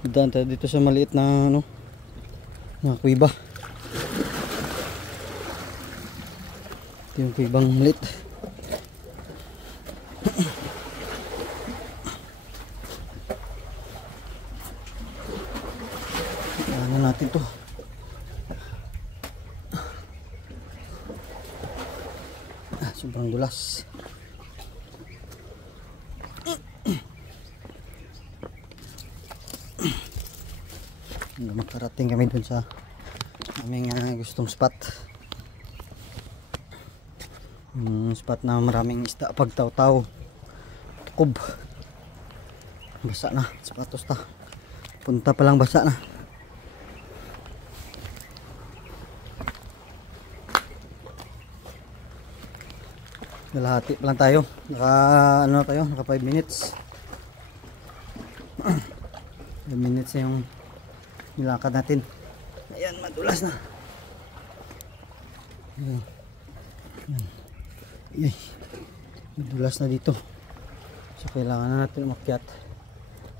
Daan tayo dito sa maliit na ano, na kuiba. Ito yung kuibang maliit. Ano natin to? Sobrang dulas. Makarating kami dun sa aming gustong spot. Spot na maraming isda, pagtaw-taw, tukob. Basa na sapatos ta. Punta pa lang basa na. Kalahati pa lang tayo. Naka 5 minutes. 5 minutes na yung nilakad natin. Ayan, madulas na. Ayan. Ayan. Madulas na dito. So kailangan na natin umakyat.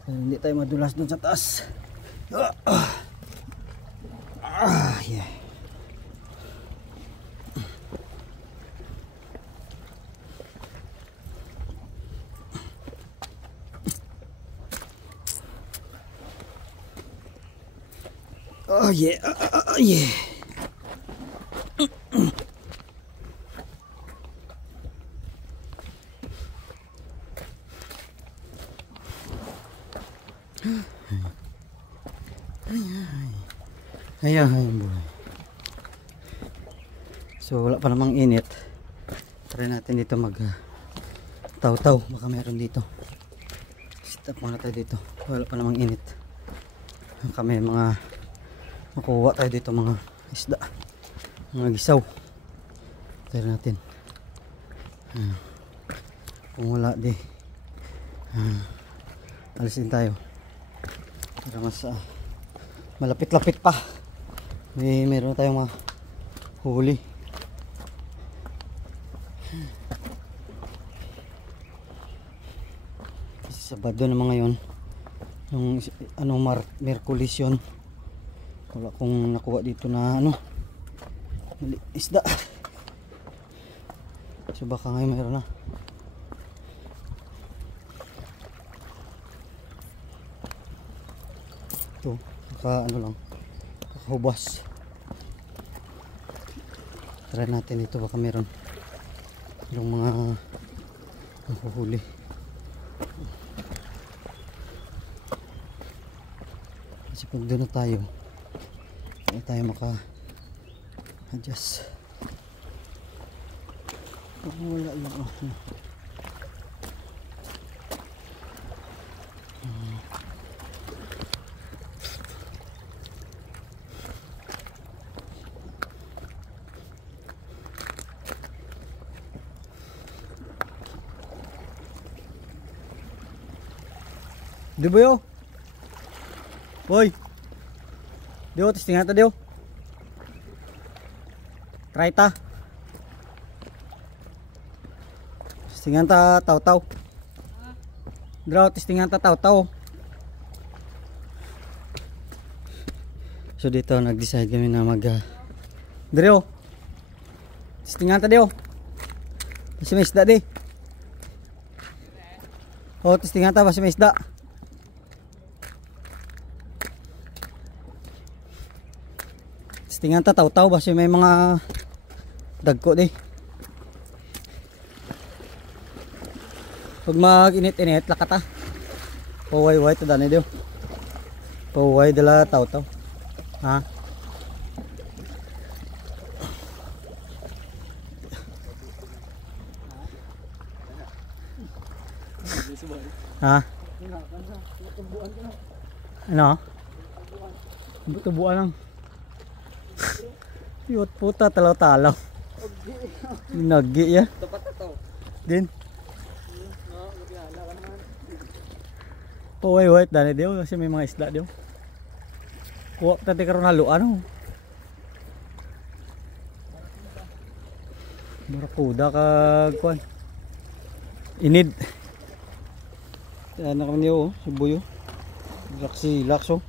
Hindi tayo madulas dun sa taas. Yeah. Oh yeah, yeah. Ayan, boy. So wala pa namang init. Try natin dito mag taw-taw, baka meron dito. Stop muna tayo dito. Wala pa namang init. Kami mga makuha tayo dito mga isda, mga gisaw. Try natin. Kung wala di alisin tayo para mas malapit-lapit pa. Meron tayong mga huli. Sabado naman ngayon, yung Merkulis yun. Wala kong nakuha dito na isda. So baka ngayon mayroon na. Ito, lang, kakahubas. Try natin ito, baka meron yung mga nahuhuli. Kasi pag doon na tayo, hindi tayo maka-adjust. Wala lang ako. Di ba yo? Boy. Dio, testingan ta dio. Try ta. Testingan ta taw-taw. Draw, testingan ta taw-taw. So dito nag-decide kami na mag Dio. Testingan ta dio. Basi may isda di. Oh, testingan ta basi may isda. Tingnan ta taw-taw basi may mga dagko di. Pag mag-init-init lakata. Paway-way to dani dio. Paway dala taw-taw. Ha? Ha? Ano? Tubuan lang. Yot puta talaw-talaw. Nagi ya. Dapat ito. Din. Oh, wait, dali dio kasi may mga isda dio. Kuha tadi karon haluan. Barakuda kag kuan. Inid. Ano kami dio, subuyo. Laksi, lakso.